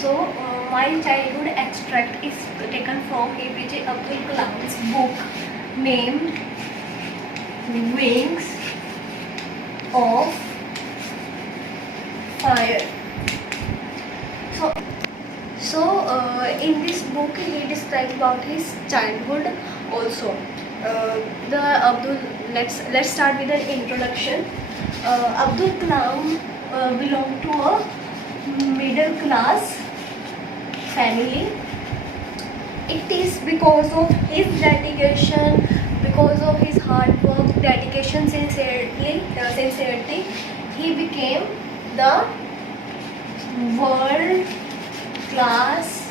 So, my childhood extract is taken from A.P.J. Abdul Kalam's book named Wings of Fire. In this book, he describes about his childhood also. The Abdul. Let's start with an introduction. Abdul Kalam belonged to a middle class family. It is because of his dedication, because of his hard work, dedication, sincerity, he became the world class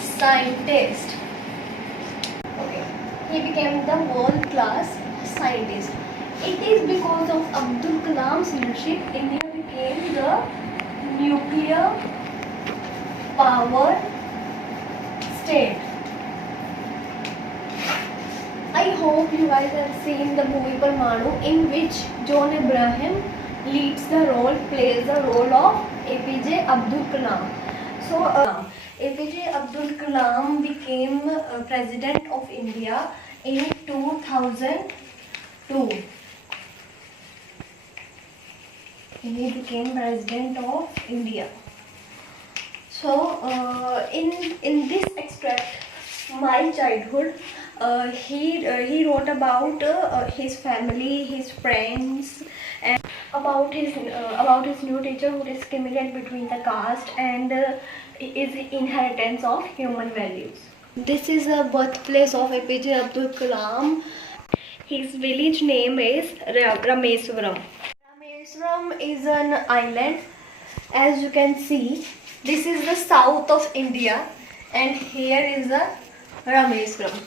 scientist. Okay, he became the world class scientist. It is because of Abdul Kalam's leadership, India became the nuclear power state. I hope you guys have seen the movie Parmanu, in which John Abraham plays the role of A.P.J. Abdul Kalam. So, A.P.J. Abdul Kalam became President of India in 2002. He became President of India. So, in this extract, my childhood, he wrote about his family, his friends, and about his new teacher who discriminated between the caste and his inheritance of human values. This is the birthplace of A.P.J. Abdul Kalam. His village name is Rameswaram. Rameswaram is an island. As you can see, this is the south of India, and here is the Rameswaram.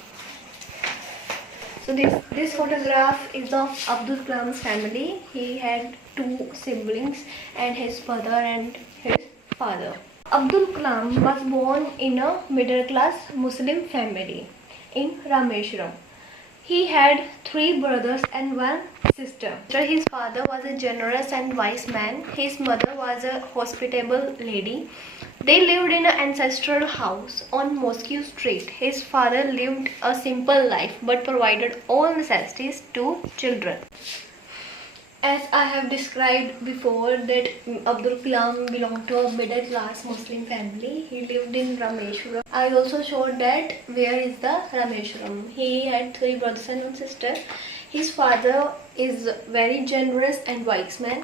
So this photograph is of Abdul Kalam's family. He had two siblings, and his mother and his father. Abdul Kalam was born in a middle class Muslim family in Rameswaram. He had 3 brothers and 1 sister. His father was a generous and wise man. His mother was a hospitable lady. They lived in an ancestral house on Mosque Street. His father lived a simple life but provided all necessities to children. As I have described before, that Abdul Kalam belonged to a middle class Muslim family. He lived in Rameswaram. I also showed that where is the Rameswaram. He had 3 brothers and 1 sister. His father is very generous and wise man,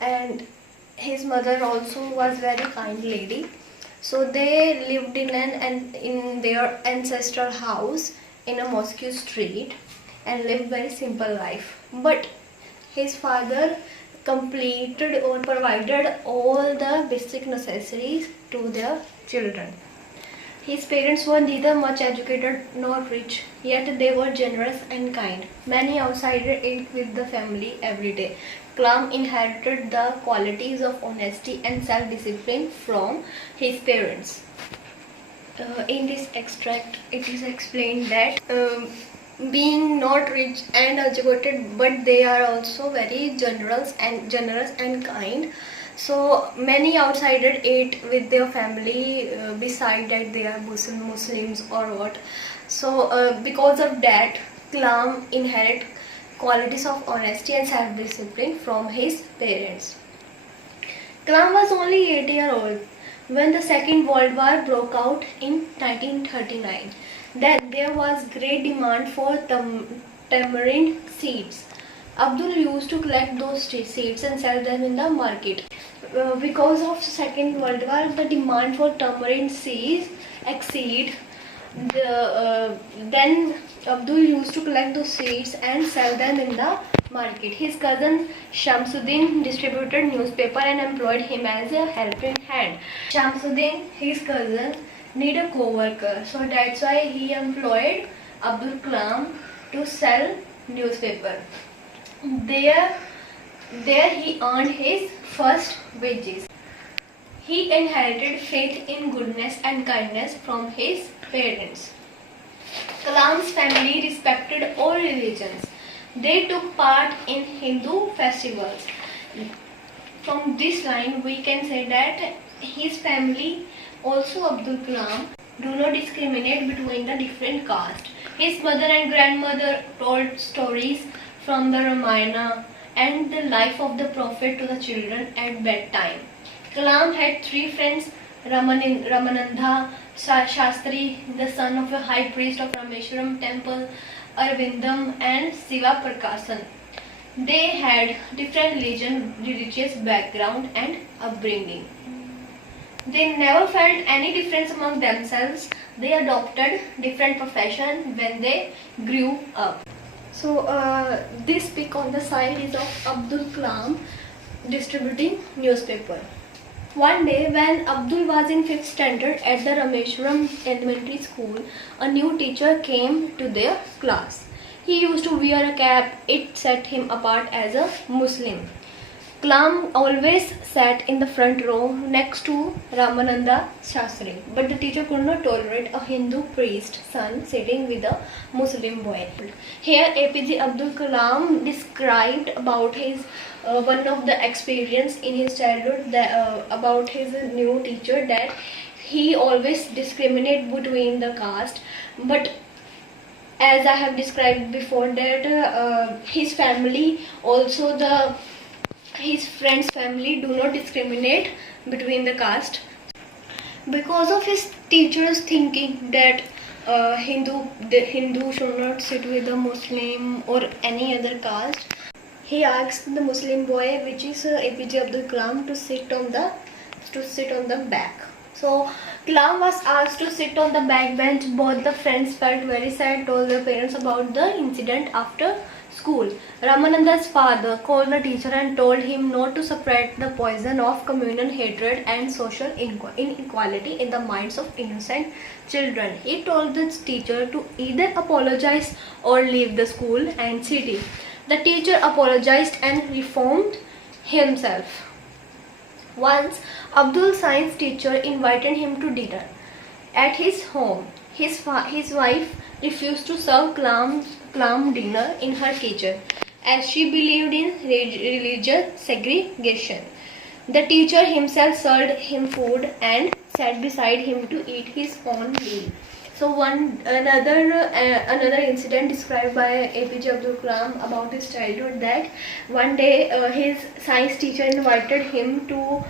and his mother also was very kind lady. So they lived in their ancestral house in a Mosque Street and lived very simple life. But his father completed or provided all the basic necessities to their children. His parents were neither much educated nor rich, yet they were generous and kind. Many outsiders ate with the family every day. Kalam inherited the qualities of honesty and self-discipline from his parents. In this extract, it is explained that being not rich and educated, but they are also very generous and kind. So many outsiders ate with their family, beside that they are Muslims or what. So because of that, Kalam inherit qualities of honesty and self-discipline from his parents. Kalam was only 8 years old when the Second World War broke out in 1939. Then there was great demand for tamarind seeds. Abdul used to collect those seeds and sell them in the market. Because of Second World War, the demand for tamarind seeds exceeded. Then Abdul used to collect those seeds and sell them in the market. His cousin Shamsuddin distributed newspaper and employed him as a helping hand. Shamsuddin, his cousin, need a co-worker, so that's why he employed Abdul Kalam to sell newspaper. There he earned his first wages. He inherited faith in goodness and kindness from his parents. Kalam's family respected all religions. They took part in Hindu festivals. from this line we can say that his family, also Abdul Kalam, do not discriminate between the different castes. His mother and grandmother told stories from the Ramayana and the life of the Prophet to the children at bedtime. Kalam had three friends, Ramananda Shastri, the son of a high priest of Rameshwaram temple, Arvindam and Siva Prakasan. They had different religious background and upbringing. They never felt any difference among themselves. They adopted different profession when they grew up. So this pic on the side is of Abdul Kalam distributing newspaper. One day when Abdul was in 5th standard at the Rameshwaram elementary school, a new teacher came to their class. He used to wear a cap. It set him apart as a Muslim. Kalam always sat in the front row next to Ramananda Shastri, but the teacher could not tolerate a Hindu priest's son sitting with a Muslim boy. Here A.P.J. Abdul Kalam described about his one of the experience in his childhood about his new teacher, that he always discriminate between the caste, but as I have described before that his family, also his friend's family, do not discriminate between the caste. Because of his teacher's thinking that the Hindu should not sit with a Muslim or any other caste, he asked the Muslim boy, which is A.P.J. Abdul Kalam, to sit on the back. So Kalam was asked to sit on the back bench. Both the friends felt very sad, told their parents about the incident after school. Ramananda's father called the teacher and told him not to spread the poison of communal hatred and social inequality in the minds of innocent children. He told the teacher to either apologize or leave the school and city. The teacher apologized and reformed himself. Once, Abdul's science teacher invited him to dinner at his home. His wife refused to serve Kalam dinner in her kitchen as she believed in religious segregation. The teacher himself served him food and sat beside him to eat his own meal. So another incident described by A.P.J. Abdul Kalam about his childhood, that one day his science teacher invited him to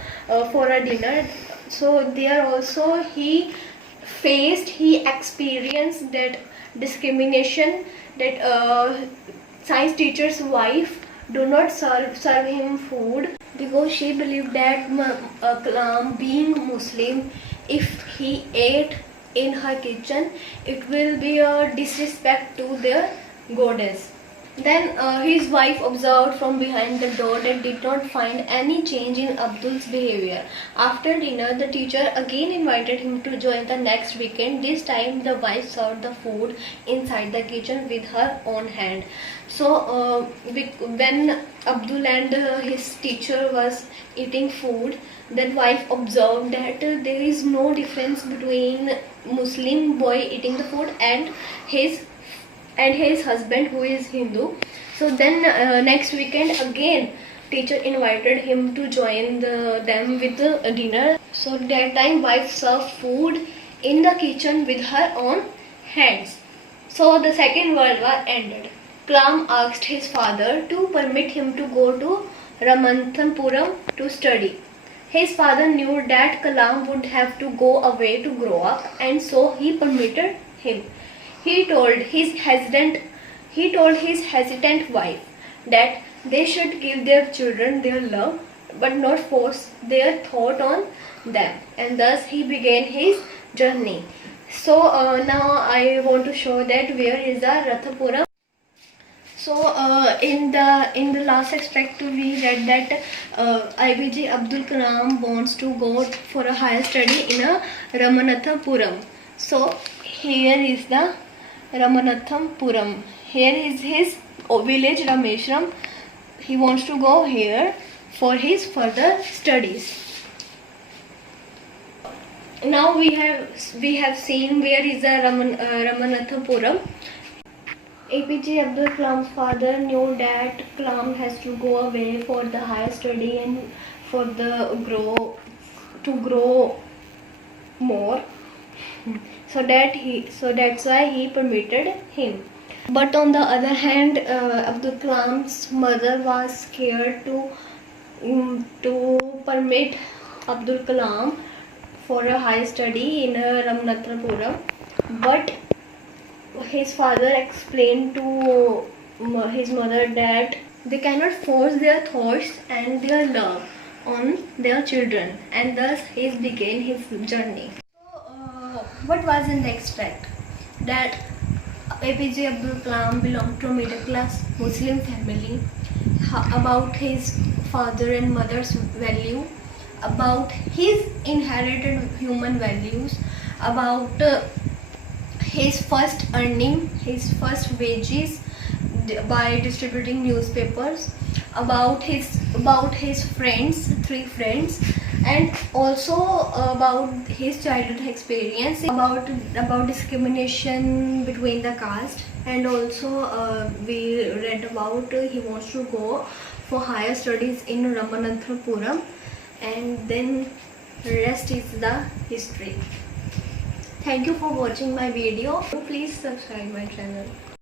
for a dinner. So there also he experienced that discrimination, that science teacher's wife do not serve him food because she believed that Kalam, being Muslim, if he ate in her kitchen, it will be a disrespect to their goddess. Then his wife observed from behind the door and did not find any change in Abdul's behavior. After dinner, the teacher again invited him to join the next weekend. This time, the wife served the food inside the kitchen with her own hand. So when Abdul and his teacher was eating food, the wife observed that there is no difference between Muslim boy eating the food and his husband who is Hindu. So then next weekend again teacher invited him to join them with the dinner. So that time wife served food in the kitchen with her own hands. So the Second World War ended. Kalam asked his father to permit him to go to Ramanathapuram to study. His father knew that Kalam would have to go away to grow up, and so he permitted him. He told his hesitant wife that they should give their children their love but not force their thought on them, and thus he began his journey. So now I want to show that where is the Rathapuram. So in the last extract we read that A.P.J. Abdul Kalam wants to go for a higher study in a Ramanathapuram. So here is the Ramanathapuram. Here is his village Rameshwaram. He wants to go here for his further studies. Now we have seen where is the Ramanathapuram. A.P.J. Abdul Kalam's father knew that Kalam has to go away for the higher study and for the grow more, so that's why he permitted him. But on the other hand, Abdul Kalam's mother was scared to permit Abdul Kalam for a high study in Ramanathapuram. But his father explained to his mother that they cannot force their thoughts and their love on their children, and thus he began his journey. So, what was in the extract? That A.P.J. Abdul Kalam belonged to a middle class Muslim family. About his father and mother's value, about his inherited human values, about his first earning, his first wages by distributing newspapers, about his friends, 3 friends, and also about his childhood experience, about discrimination between the caste, and also we read about he wants to go for higher studies in Ramanathapuram, and then rest is the history. Thank you for watching my video. Please subscribe my channel.